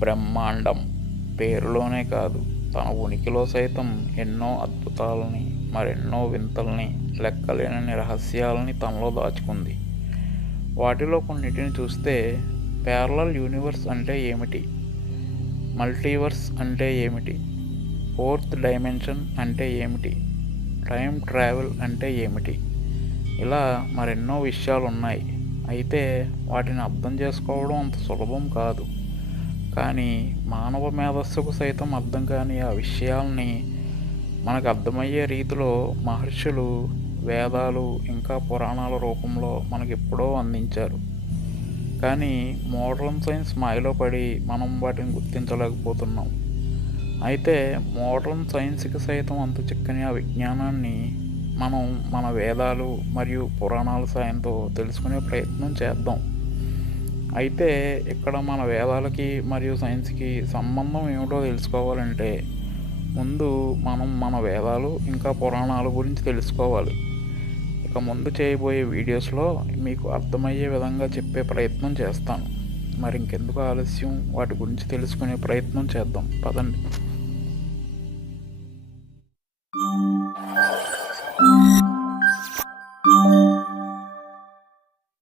బ్రహ్మాండం పేరులోనే కాదు, తన ఉనికిలో సైతం ఎన్నో అద్భుతాలని, మరెన్నో వింతల్ని, లెక్కలేనన్ని రహస్యాలని తనలో దాచుకుంది. వాటిలో కొన్నిటిని చూస్తే ప్యారలల్ యూనివర్స్ అంటే ఏమిటి, మల్టీవర్స్ అంటే ఏమిటి, ఫోర్త్ డైమెన్షన్ అంటే ఏమిటి, టైం ట్రావెల్ అంటే ఏమిటి, ఇలా మరెన్నో విషయాలు ఉన్నాయి. అయితే వాటిని అర్థం చేసుకోవడం అంత సులభం కాదు. కానీ మానవ మేధస్సుకు సైతం అర్థం కాని ఆ విషయాల్ని మనకు అర్థమయ్యే రీతిలో మహర్షులు వేదాలు ఇంకా పురాణాల రూపంలో మనకెప్పుడో అందించారు. కానీ మోడర్న్ సైన్స్ మాయలో పడి మనం వాటిని గుర్తించలేకపోతున్నాం. అయితే మోడర్న్ సైన్స్కి సైతం అంత చిక్కని ఆ విజ్ఞానాన్ని మనం మన వేదాలు మరియు పురాణాల సాయంతో తెలుసుకునే ప్రయత్నం చేద్దాం. అయితే ఇక్కడ మన వేదాలకి మరియు సైన్స్కి సంబంధం ఏమిటో తెలుసుకోవాలంటే ముందు మనం మన వేదాలు ఇంకా పురాణాల గురించి తెలుసుకోవాలి. ఇక ముందు చేయబోయే వీడియోస్లో మీకు అర్థమయ్యే విధంగా చెప్పే ప్రయత్నం చేస్తాను. మరి ఇంకెందుకు ఆలస్యం, వాటి గురించి తెలుసుకునే ప్రయత్నం చేద్దాం పదండి.